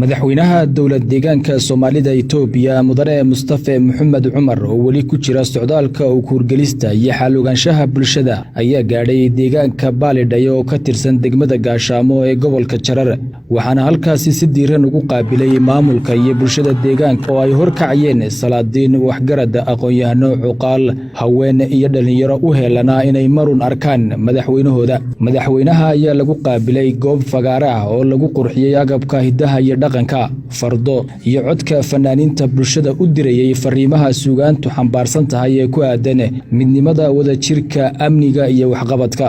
madaxweynaha dowlad deegaanka Soomaalida Itoobiya mudane Mustafa Maxamed Cumar oo wali ku jira socdaalka uu kuurgelista iyo xalugaanshaha bulshada ayaa gaadhay deegaanka Baalidhayo oo ka tirsan degmada Gaashaamo ee gobolka Jarar waxaana halkaasi si diiran ugu qaabilay maamulka iyo bulshada deegaanka oo ay horkacayeen salaadiin waxgarad aqoon-yahano cuqaal haween iyo dhalinyaro u heelana inay marun arkaan madaxweynaha ayaa lagu qaabilay goob fagaara ah oo lagu qurxiyay agabka hidaha iyo dhaqanka fardo iyo codka fanaaniinta bulshada u dirayay fariimaha suugaantu xambaarsan tahay ee ku aadan midnimada wadajirka amniga iyo waxqabadka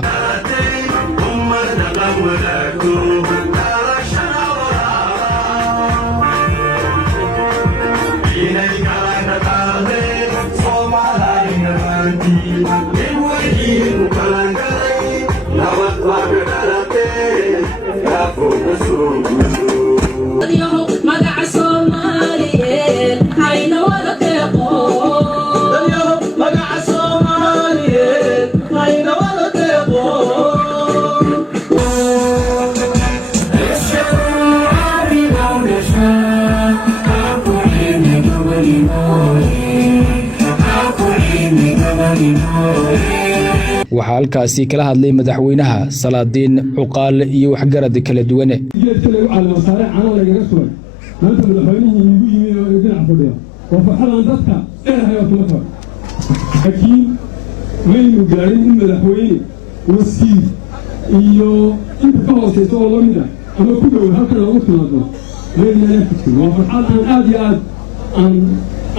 waxaa halkaasi kala hadlay madaxweynaha salaadiin cuqaal iyo waxgarad kala duwan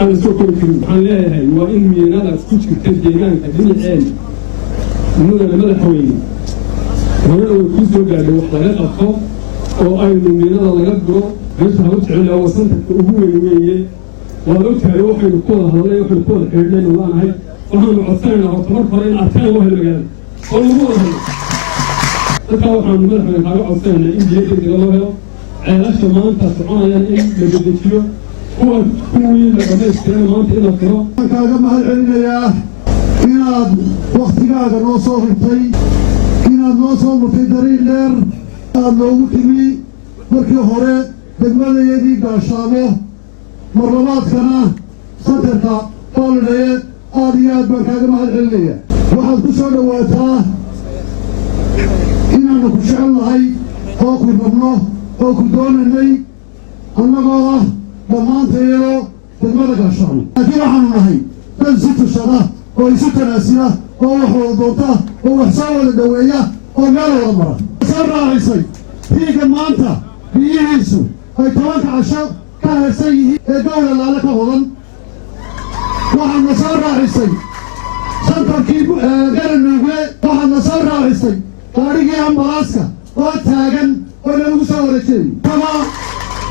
أنا سوكر في محلها وإن من هذا سكوت كتير كبير الآن من هذا الحوين وأنا كنت قاعد وحدة أخاف أو أي من هذا الغدر بس هوت على وصلت هو وياه ولو تروح الكل هذا يروح الكل حيلين والله هاي وهم عطانا عطنا فرين عطانا وهل مجال والله تطلع عن الملح على عطانا إن جيت الله علاش ما أنت سبحان الله إن لبديتيو هو kaaga mahadcelinayaa inaad waqtigaaga noo soo hurtay inaad noo soo murtay dariiq dheer aad noogu timi markii hore degmadayadii Gaashaamo marlabaadkana santarka Baalidhayo aad iyo aad baan kaaga mahadcelinayaa waxaad ku soo dhawaataa inaanu ku jecelnahay oo ku rabno oo ku doonanay annagoo ah dhammaantayo degmada Gaashaamo laakiin waxaanu nahay dad si tushada oo isu tanaasila oo wax wada doonta oo wax soo wada dhaweeya oo meel wada mara soo raacisay fiiga maanta biyihiisu ay 10 casho ka haysan yihiin ee dowla laala ka wadan waxaana soo raacisay santarkii garanuuge waxaana soo raacisay gaarigii ambalaaska oo taagan oo lagu soo wareejiyay kama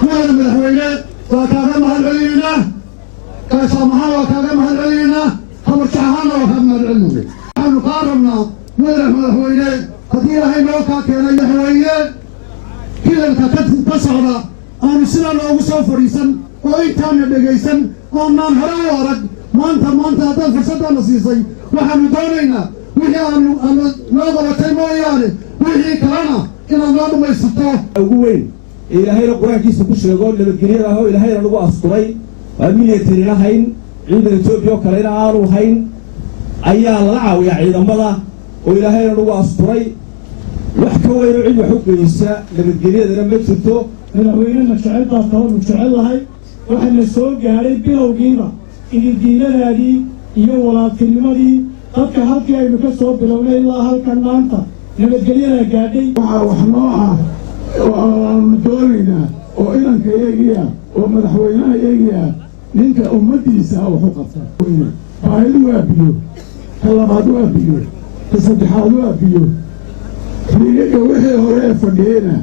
madaxweyne وكان مهل علينا كاسمها وكان مهل علينا خبر شعهنا وكان مهل علينا نحن قاربنا مدحوينه قدير هاي موكا كان يحوينه كذا تصعد أنا سنة لو سافريسن وأي تاني دقيسن وأنا هراء ورد ما أنت هذا فرصة نصيصي وحن دونينا وهي أنا نظرة تيمويانه وهي كلامنا إن الله ما يستطيع أقوين إلهي القرآن كيس بشرقون للجريرة هو إلهي نلقوا أسطوري وأميني ترينا هين عند الإثيوبيا وكالينا عارو هين أيها اللعو يا عيدا مضى وإلهي نلقوا أسطوري وحكوين عيد وحكو يساء للجريرة لما تشتو مدحوينه مشاعرها طول مشاعرها waxaan soo gaaray bilowgiiba in diinadaadii iyo walaaltinimadii dadka halkii aynu ka soo bilownay ilaa halkan maanta nabadgelyada gaadhay waxa wax noo ah oo doonayna oo ilanka iyagiya oo madaxweynaha iyagiya ninka ummadiisa wuxuu qabtaa baahidu waa biyo talabaad waa biyo saddexaad waa biyo fiiga wixii hore fadhiyena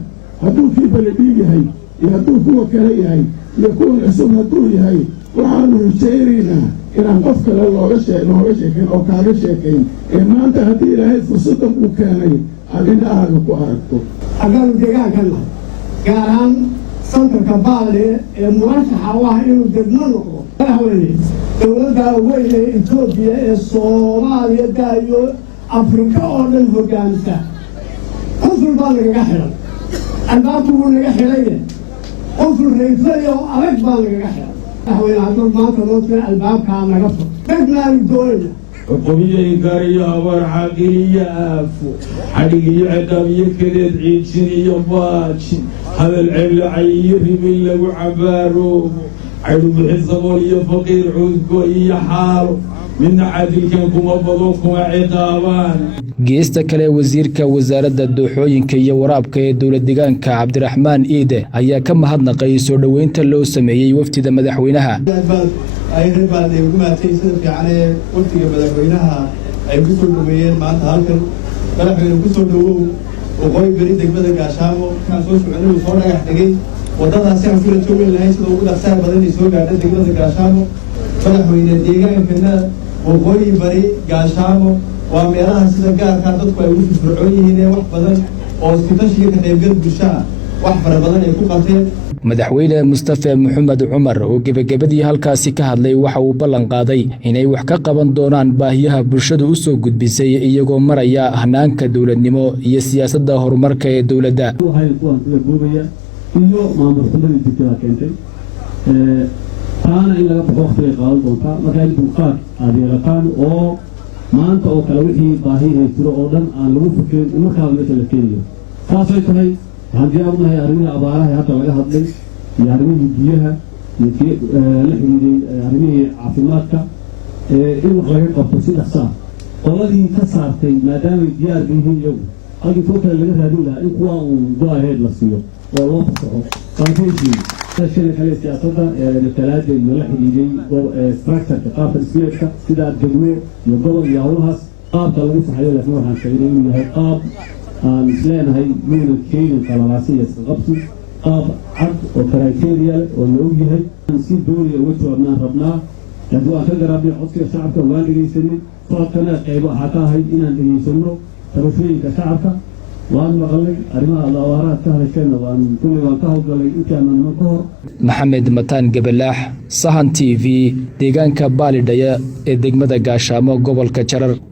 hadduu kii baladhiig yahay iyo hadduu kuwa kale yahay iyo kuwa cusub hadduu yahay waxaanu rajaynaynaa inaan qof kale nooga sheekayn oo kaaga sheekayn ee maanta haddii ilaahay fursaddan uu keenay aad indhahaaga ku aragto haddaan deegaankan nahay gaar ahaan santarka Baalidhayo ee murashaxa u ah inuu degmo noqdo madaxweyne dowladda weyn ee Itoobiya ee Soomaaliya daayo Afrika oo dhan hoggaansa قفل بالك قحرا الباب هو اللي قحرية qof rayfay oo adag baa lagaga xiray madaxweyne hadduu maanta loo tira albaabkaa naga fur degnaanu doonayna xuqumiye gaariyo abaar xaqil iyo aafo xadhig iyo ciqaab iyo kadeed ciijin iyo baajin hadal ceblacay iyo ribil lagu cabaaroobo caydhu bixin sabool iyo faqiir cudgo iyo xaalo midna caadilkan kuma bado kuma ciqaabaan geesta kale wasiirka wasaaradda dooxooyinka iyo waraabka ee dowlad deegaanka Cabdiraxmaan Iide ayaa ka mahadnaqay soo dhaweynta loo sameeyay wafdida madaxweynaha ay reebaan ay ugu maatay sida fiican ee wafdiga madaxweynaha ay ku soo dhaweeyeen maanta halkan madaxweyne ku soo dhawow waqooyi bari degmada Gaashaamo ka soo socday soo dhagax dhigay wadadaasi aan kula joogay lahayn sida ugu dhaqsaha badan ay soo gaadhay degmada Gaashaamo madaxweyne deegaankana waqooyi bari Gaashaamo waa meelaha sida gaarka dadku ay ugu fircoon yihiin ee wax badan oo isku tashiga ka qaybgal bulshada wax fara badan ay ku qabteen madaxweyne Mustafa Maxamed Umar oo gabagabadii halkaasi ka hadlay waxa uu ballan qaaday inay wax ka qaban doonaan baahiyaha bulshada u soo gudbisay iyagoo maraya hanaanka dawladnimo iyo siyaasadda horumarka ee dawladda iyo maamul xumada degdega keentay taana in laga baxo waqti ay qaadan doontaa marka in dulqaad aad yeelataan oo maanta oo kale wixii baahi ay jiro oo dhan aan lagu fikirin in markaa meesha la keenayo saasay tahay waxaan diyaar u nahay arrimihii abaaraha hadda laga hadlay iyo arrimihii biyaha iyo la xiriiray arrimihii caafimaadka in wax laga qabto si dhaqso ah qoladii ka saartay maadaamay diyaar yihiin iyagu halkii kuwa kale laga raadin lahaa in kuwa uun go-aheed la siiyo oo loo fasaxo qaankeysii shani kale siyaasadda matalaada iyo la xidhiidhay structureka qaabka dhismeedka sida degmo iyo gobol iyo howlahaas qaabka lagu saxayo laakiin waxaan sheegnay inuu yahay qaab aan isleenahay yuunan keenin qalalaasi iyo isqabsi qaab cad oo criteria leh oo la og yahay si dooniya uga jawaabnaan rabnaa laakiin waan ka garaabnay codsiga shacabka waan dhegaysanay socodkana qaybo waxaa ka ahayd inaan dhegaysano tabashooyinka shacabka waan maqalay arrimaha abaaraha ka hadashayna waan ka howlgalay intaana niman ka hor maxamed mataan gabalaax sahan TV deegaanka Baalidhaya ee degmada Gaashaamo gobolka Jarar.